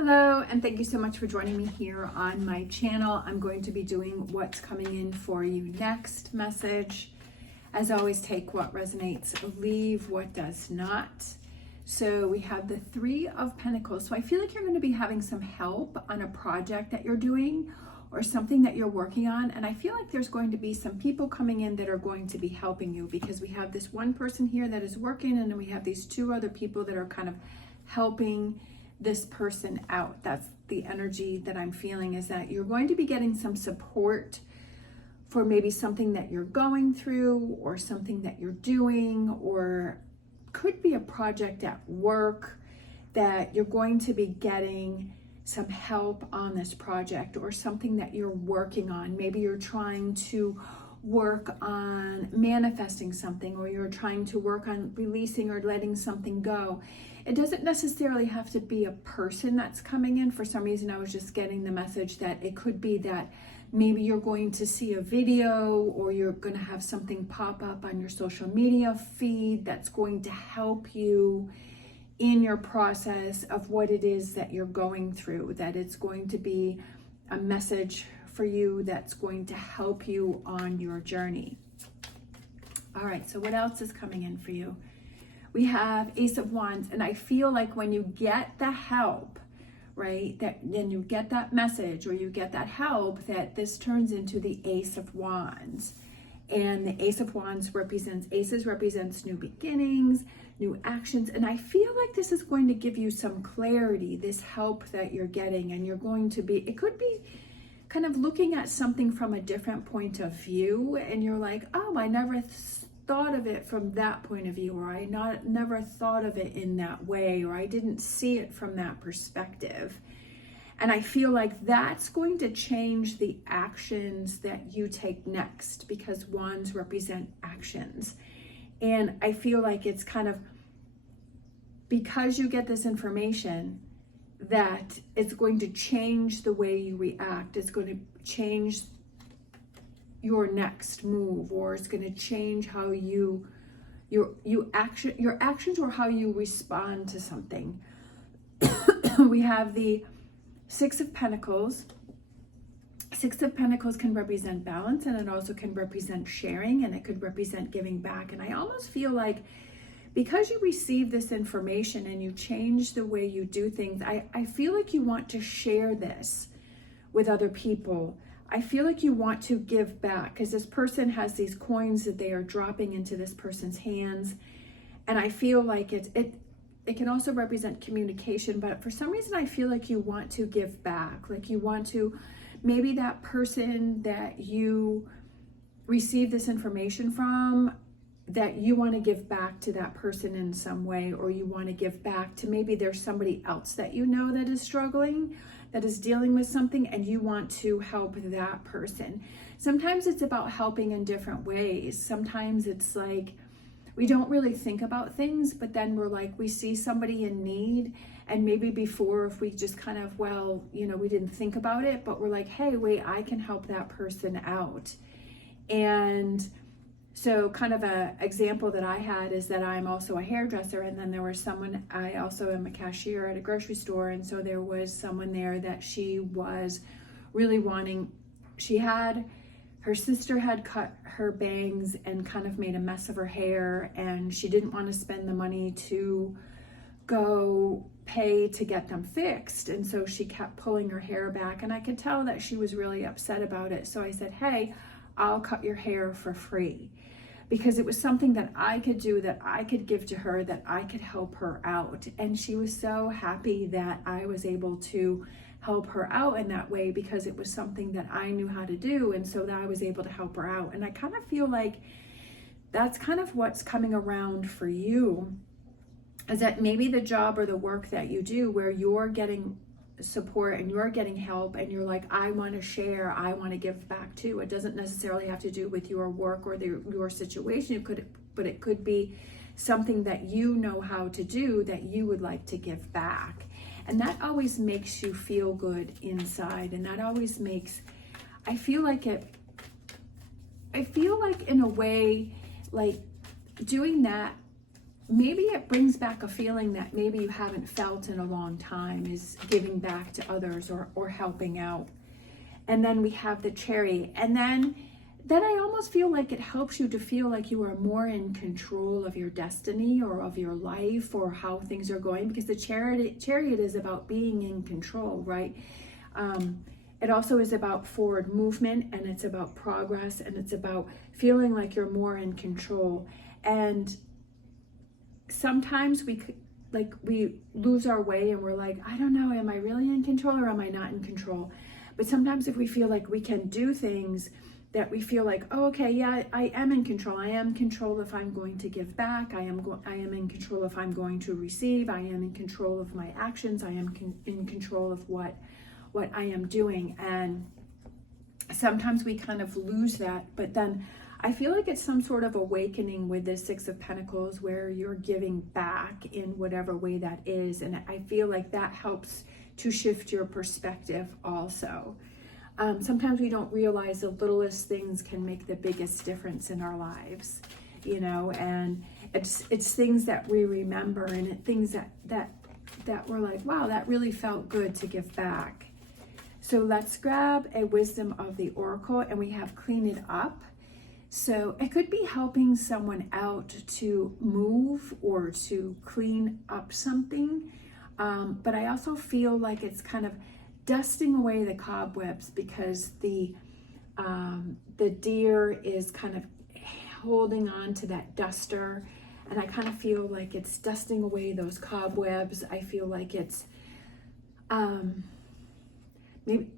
Hello, and thank you so much for joining me here on my channel. I'm going to be doing what's coming in for you next message. As always, take what resonates, leave what does not. So we have the Three of Pentacles. So I feel like you're going to be having some help on a project that you're doing or something that you're working on. And I feel like there's going to be some people coming in that are going to be helping you, because we have this one person here that is working, and then we have these two other people that are kind of helping this person out. That's the energy that I'm feeling, is that you're going to be getting some support for maybe something that you're going through or something that you're doing, or could be a project at work that you're going to be getting some help on this project, or something that you're working on. Maybe you're trying to work on manifesting something, or you're trying to work on releasing or letting something go. It doesn't necessarily have to be a person that's coming in. For some reason, I was just getting the message that it could be that maybe you're going to see a video, or you're going to have something pop up on your social media feed that's going to help you in your process of what it is that you're going through, that it's going to be a message for you that's going to help you on your journey. All right, so what else is coming in for you? We have Ace of Wands, and I feel like when you get the help, right, that then you get that message or you get that help, that this turns into the Ace of Wands. And the Ace of Wands represents new beginnings, new actions. And I feel like this is going to give you some clarity, this help that you're getting. And you're going to be, it could be kind of looking at something from a different point of view. And you're like, oh, I never thought of it from that point of view, or I never thought of it in that way, or I didn't see it from that perspective. And I feel like that's going to change the actions that you take next, because wands represent actions. And I feel like it's kind of, because you get this information, that it's going to change the way you react. It's going to change your next move, or it's going to change how your actions, or how you respond to something. We have the Six of Pentacles. Six of Pentacles can represent balance, and it also can represent sharing, and it could represent giving back. And I almost feel like, because you receive this information and you change the way you do things, I feel like you want to share this with other people. I feel like you want to give back, because this person has these coins that they are dropping into this person's hands. And I feel like it can also represent communication, but for some reason I feel like you want to give back. Like you want to, maybe that person that you receive this information from, that you want to give back to that person in some way, or you want to give back to, maybe there's somebody else that you know that is struggling, that is dealing with something, and you want to help that person. Sometimes it's about helping in different ways. Sometimes it's like, we don't really think about things, but then we're like, we see somebody in need, and maybe before, if we just kind of, well, you know, we didn't think about it, but we're like, hey, wait, I can help that person out. And so kind of a example that I had is that I'm also a hairdresser, and then there was someone, I also am a cashier at a grocery store, and so there was someone there that she was really wanting, her sister had cut her bangs and kind of made a mess of her hair, and she didn't want to spend the money to go pay to get them fixed. And so she kept pulling her hair back, and I could tell that she was really upset about it. So I said, hey, I'll cut your hair for free, because it was something that I could do, that I could give to her, that I could help her out. And she was so happy that I was able to help her out in that way, because it was something that I knew how to do, and so that I was able to help her out. And I kind of feel like that's kind of what's coming around for you, is that maybe the job or the work that you do, where you're getting support and you're getting help, and you're like, I want to share, I want to give back too. It doesn't necessarily have to do with your work or your situation, but it could be something that you know how to do, that you would like to give back. And that always makes you feel good inside. And that always makes, I feel like in a way, like doing that maybe it brings back a feeling that maybe you haven't felt in a long time, is giving back to others or helping out. And then we have the Chariot. And then I almost feel like it helps you to feel like you are more in control of your destiny or of your life or how things are going, because the Chariot is about being in control, right? It also is about forward movement, and it's about progress, and it's about feeling like you're more in control. And sometimes we lose our way and we're like, I don't know, am I really in control or am I not in control? But sometimes if we feel like we can do things that we feel like, oh, okay, yeah, I am in control. I am in control if I'm going to give back. I am in control if I'm going to receive. I am in control of my actions. I am in control of what I am doing. And sometimes we kind of lose that, but then I feel like it's some sort of awakening with the Six of Pentacles where you're giving back in whatever way that is. And I feel like that helps to shift your perspective also. Sometimes we don't realize the littlest things can make the biggest difference in our lives, you know, and it's things that we remember, and things that we're like, wow, that really felt good to give back. So let's grab a wisdom of the Oracle, and we have clean it up. So it could be helping someone out to move or to clean up something. But I also feel like it's kind of dusting away the cobwebs, because the deer is kind of holding on to that duster. And I kind of feel like it's dusting away those cobwebs. I feel like it's maybe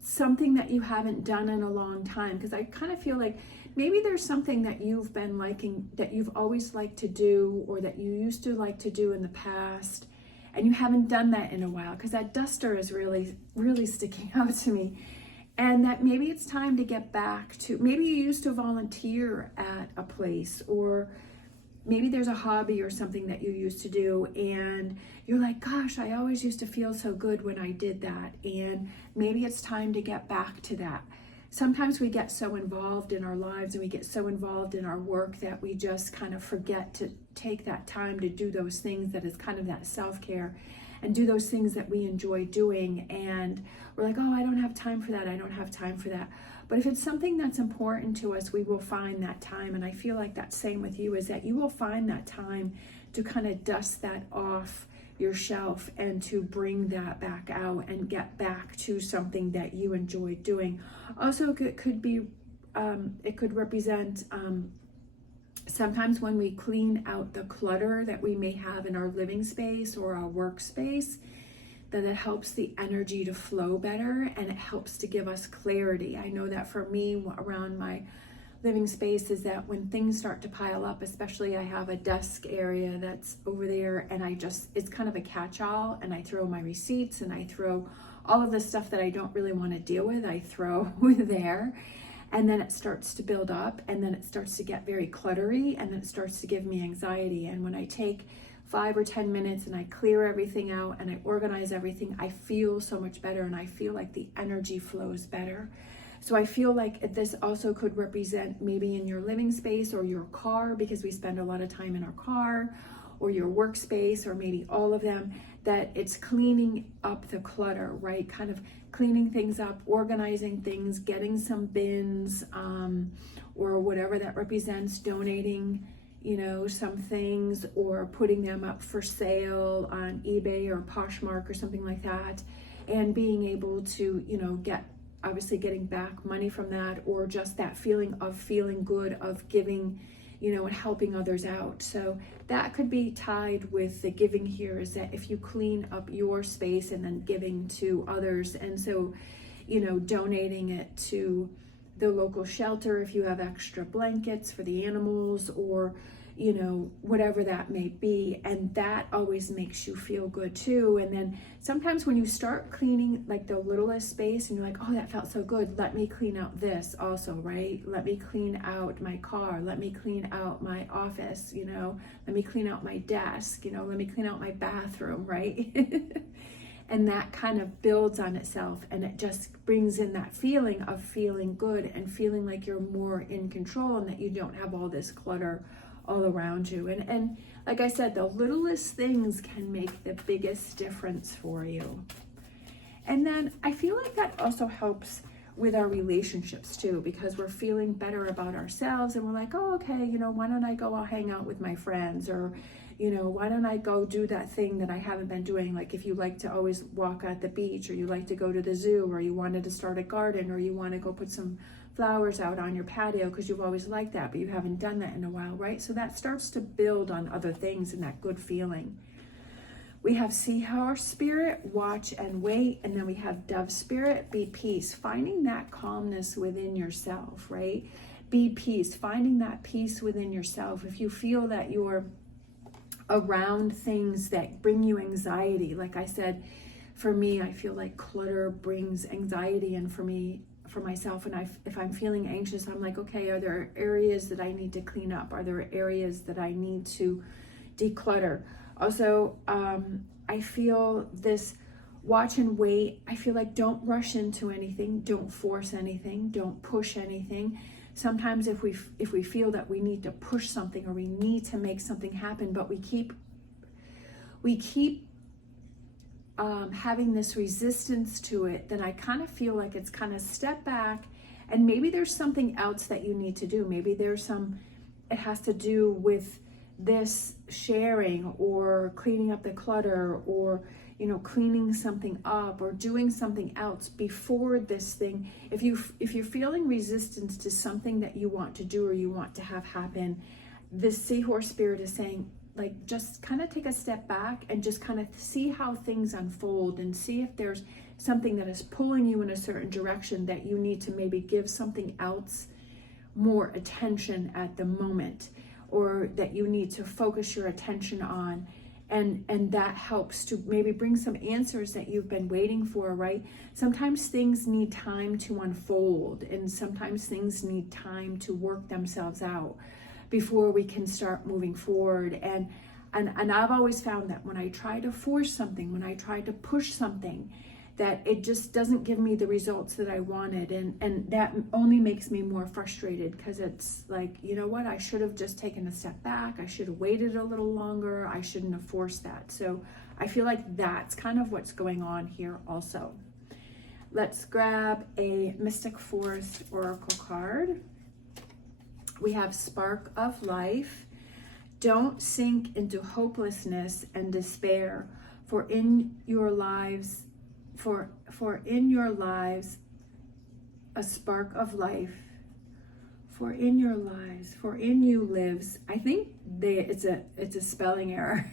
something that you haven't done in a long time, because I kind of feel like maybe there's something that you've been liking, that you've always liked to do, or that you used to like to do in the past, and you haven't done that in a while, because that duster is really, really sticking out to me. And that maybe it's time to get back to, maybe you used to volunteer at a place, or maybe there's a hobby or something that you used to do, and you're like, gosh, I always used to feel so good when I did that. And maybe it's time to get back to that. Sometimes we get so involved in our lives and we get so involved in our work that we just kind of forget to take that time to do those things that is kind of that self-care, and do those things that we enjoy doing. And we're like, oh, I don't have time for that. I don't have time for that. But if it's something that's important to us, we will find that time. And I feel like that's same with you, is that you will find that time to kind of dust that off your shelf and to bring that back out and get back to something that you enjoy doing. Also, it could be, it could represent sometimes when we clean out the clutter that we may have in our living space or our workspace, that it helps the energy to flow better, and it helps to give us clarity. I know that for me around my living space is that when things start to pile up, especially I have a desk area that's over there, and it's kind of a catch-all, and I throw my receipts and I throw all of the stuff that I don't really want to deal with, I throw there. And then it starts to build up, and then it starts to get very cluttery, and then it starts to give me anxiety. And when I take 5 or 10 minutes and I clear everything out and I organize everything, I feel so much better, and I feel like the energy flows better. So I feel like this also could represent maybe in your living space or your car, because we spend a lot of time in our car, or your workspace, or maybe all of them, that it's cleaning up the clutter, right? Kind of cleaning things up, organizing things, getting some bins, or whatever that represents, donating, you know, some things, or putting them up for sale on eBay or Poshmark or something like that, and being able to, you know, obviously getting back money from that, or just that feeling of feeling good, of giving, you know, and helping others out. So that could be tied with the giving here, is that if you clean up your space and then giving to others, and so, you know, donating it to the local shelter if you have extra blankets for the animals, or, you know, whatever that may be. And that always makes you feel good too. And then sometimes when you start cleaning like the littlest space, and you're like, oh, that felt so good, let me clean out this also, right? Let me clean out my car, let me clean out my office, you know, let me clean out my desk, you know, let me clean out my bathroom, right? And that kind of builds on itself, and it just brings in that feeling of feeling good and feeling like you're more in control, and that you don't have all this clutter all around you. And like I said, the littlest things can make the biggest difference for you. And then I feel like that also helps with our relationships too, because we're feeling better about ourselves and we're like, oh, okay, you know, why don't I go out hang out with my friends? Or, you know, why don't I go do that thing that I haven't been doing? Like if you like to always walk at the beach, or you like to go to the zoo, or you wanted to start a garden, or you want to go put some flowers out on your patio because you've always liked that, but you haven't done that in a while, right? So that starts to build on other things and that good feeling. We have sea horse spirit, watch and wait, and then we have dove spirit, be peace, finding that calmness within yourself, right? Be peace, finding that peace within yourself. If you feel that you're around things that bring you anxiety, like I said, for me, I feel like clutter brings anxiety, and for myself, and if I'm feeling anxious, I'm like, okay, are there areas that I need to clean up? Are there areas that I need to declutter? Also, I feel this watch and wait. I feel like don't rush into anything, don't force anything, don't push anything. Sometimes if we feel that we need to push something or we need to make something happen, but we keep having this resistance to it, then I kind of feel like it's kind of step back, and maybe there's something else that you need to do. Maybe it has to do with this sharing, or cleaning up the clutter, or, you know, cleaning something up, or doing something else before this thing. If you're feeling resistance to something that you want to do or you want to have happen, this seahorse spirit is saying, like, just kind of take a step back and just kind of see how things unfold, and see if there's something that is pulling you in a certain direction that you need to maybe give something else more attention at the moment, or that you need to focus your attention on, and that helps to maybe bring some answers that you've been waiting for, right? Sometimes things need time to unfold, and sometimes things need time to work themselves out before we can start moving forward. And I've always found that when I try to force something, when I try to push something, that it just doesn't give me the results that I wanted, and that only makes me more frustrated, because it's like, you know what, I should have just taken a step back, I should have waited a little longer, I shouldn't have forced that. So I feel like that's kind of what's going on here also. Let's grab a Mystic Forest Oracle card. We have Spark of Life. Don't sink into hopelessness and despair, for in your lives a spark of life. For in you lives, I think it's a spelling error.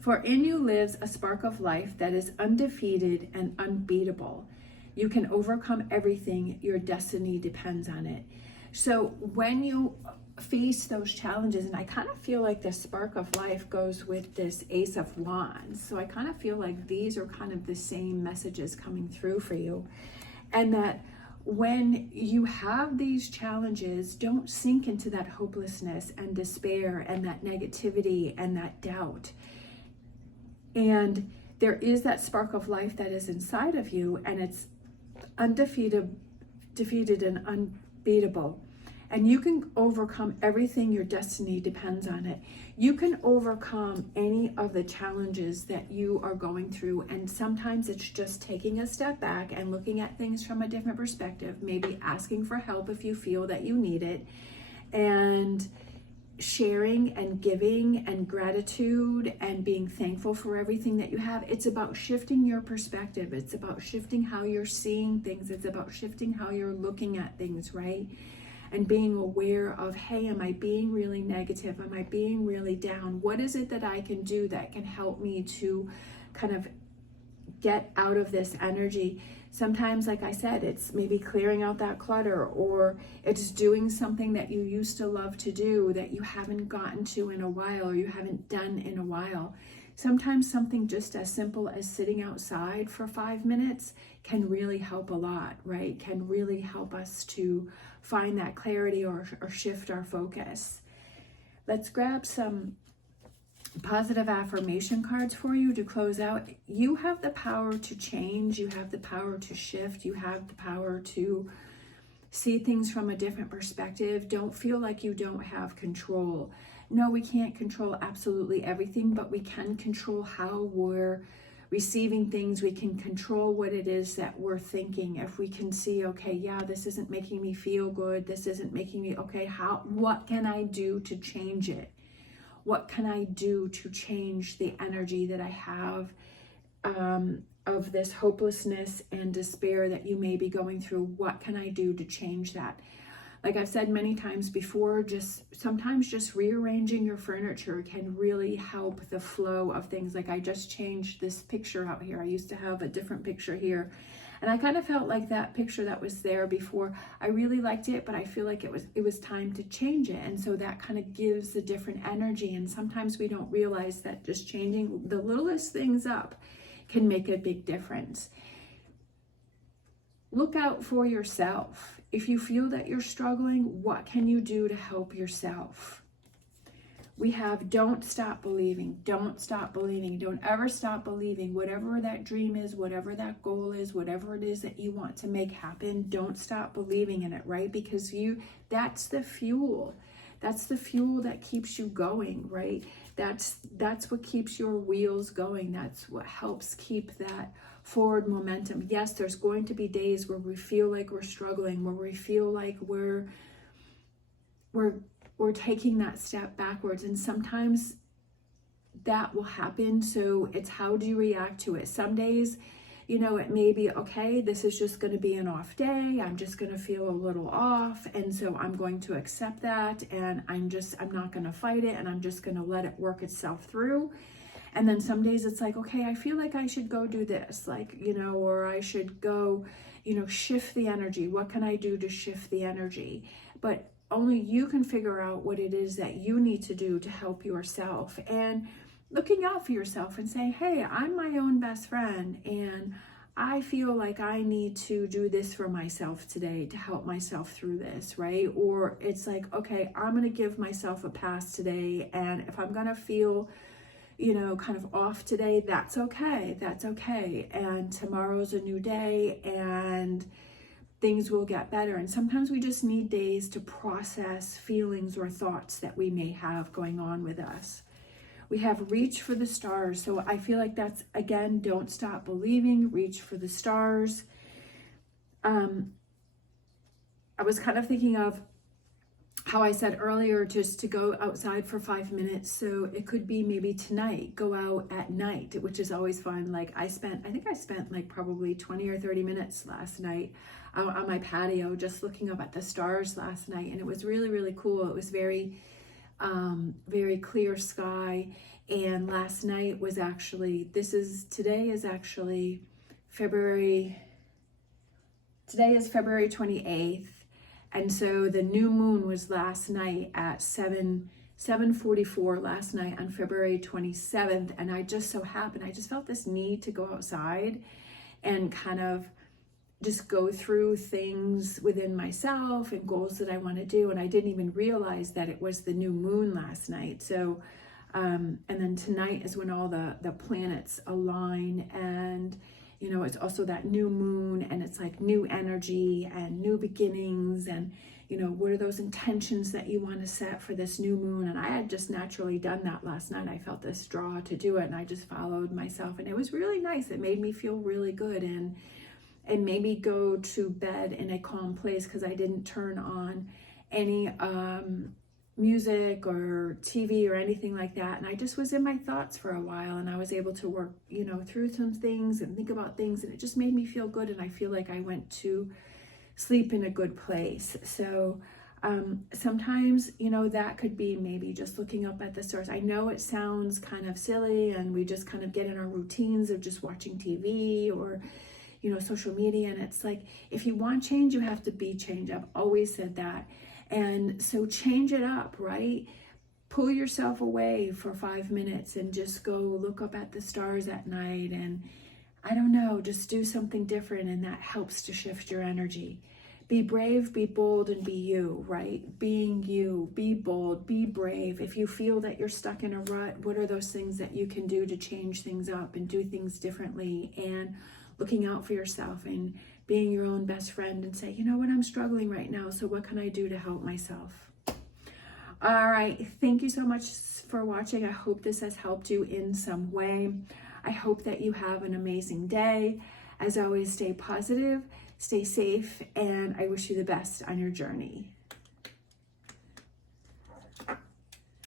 For in you lives a spark of life that is undefeated and unbeatable. You can overcome everything. Your destiny depends on it. So when you face those challenges, and I kind of feel like the spark of life goes with this Ace of Wands, so I kind of feel like these are kind of the same messages coming through for you, and that when you have these challenges, don't sink into that hopelessness and despair and that negativity and that doubt. And there is that spark of life that is inside of you, and it's undefeated, defeated and unbeatable. And you can overcome everything. Your destiny depends on it. You can overcome any of the challenges that you are going through. And sometimes it's just taking a step back and looking at things from a different perspective, maybe asking for help if you feel that you need it, and sharing and giving and gratitude and being thankful for everything that you have. It's about shifting your perspective. It's about shifting how you're seeing things. It's about shifting how you're looking at things, right? And being aware of, hey, am I being really negative? Am I being really down? What is it that I can do that can help me to kind of get out of this energy? Sometimes, like I said, it's maybe clearing out that clutter, or it's doing something that you used to love to do that you haven't gotten to in a while, or you haven't done in a while. Sometimes something just as simple as sitting outside for 5 minutes can really help a lot, right? Can really help us to find that clarity or shift our focus. Let's grab some positive affirmation cards for you to close out. You have the power to change. You have the power to shift. You have the power to see things from a different perspective. Don't feel like you don't have control. No, we can't control absolutely everything, but we can control how we're receiving things. We can control what it is that we're thinking. If we can see, okay, yeah, this isn't making me feel good. This isn't making me, okay, what can I do to change it? What can I do to change the energy that I have of this hopelessness and despair that you may be going through? What can I do to change that? Like I've said many times before, sometimes just rearranging your furniture can really help the flow of things. Like I just changed this picture out here. I used to have a different picture here, and I kind of felt like that picture that was there before, I really liked it, but I feel like it was time to change it. And so that kind of gives a different energy. And sometimes we don't realize that just changing the littlest things up can make a big difference. Look out for yourself. If you feel that you're struggling, what can you do to help yourself? We have don't stop believing. Don't stop believing. Don't ever stop believing. Whatever that dream is, whatever that goal is, whatever it is that you want to make happen, don't stop believing in it, right? Because that's the fuel. That's the fuel that keeps you going, right? That's what keeps your wheels going. That's what helps keep that forward momentum. Yes, there's going to be days where we feel like we're struggling, where we feel like we're taking that step backwards, and sometimes that will happen. So it's how do you react to it? Some days, it may be, okay, this is just going to be an off day. I'm just going to feel a little off. And so I'm going to accept that, and I'm not going to fight it, and I'm just going to let it work itself through. And then some days it's like, okay, I feel like I should go do this, or I should go, shift the energy. What can I do to shift the energy? But only you can figure out what it is that you need to do to help yourself. And looking out for yourself and saying, hey, I'm my own best friend, and I feel like I need to do this for myself today to help myself through this, right? Or it's like, okay, I'm going to give myself a pass today, and if I'm going to feel kind of off today, that's okay. That's okay. And tomorrow's a new day, and things will get better. And sometimes we just need days to process feelings or thoughts that we may have going on with us. We have reach for the stars. So I feel like that's, again, don't stop believing, reach for the stars. I was kind of thinking of how I said earlier, just to go outside for 5 minutes. So it could be maybe tonight, go out at night, which is always fun. Like I think I spent like probably 20 or 30 minutes last night out on my patio, just looking up at the stars last night. And it was really, really cool. It was very clear sky. And last night was actually, today is February 28th. And so the new moon was last night at 7:44 last night on February 27th. And I just felt this need to go outside and kind of just go through things within myself and goals that I want to do. And I didn't even realize that it was the new moon last night. So, and then tonight is when all the planets align, and it's also that new moon, and it's like new energy and new beginnings, and what are those intentions that you want to set for this new moon? And I had just naturally done that last night. I felt this draw to do it, and I just followed myself, and it was really nice. It made me feel really good, and made me go to bed in a calm place, because I didn't turn on any music or TV or anything like that. And I just was in my thoughts for a while, and I was able to work, through some things and think about things, and it just made me feel good. And I feel like I went to sleep in a good place. So sometimes, that could be maybe just looking up at the stars. I know it sounds kind of silly, and we just kind of get in our routines of just watching TV or, social media. And it's like, if you want change, you have to be change. I've always said that. And so change it up, right? Pull yourself away for 5 minutes and just go look up at the stars at night, and I don't know, just do something different, and that helps to shift your energy. Be brave, be bold, and be you, right? Being you, be bold, be brave. If you feel that you're stuck in a rut, what are those things that you can do to change things up and do things differently? And looking out for yourself and being your own best friend and say, you know what, I'm struggling right now, so what can I do to help myself? All right, thank you so much for watching. I hope this has helped you in some way. I hope that you have an amazing day. As always, stay positive, stay safe, and I wish you the best on your journey.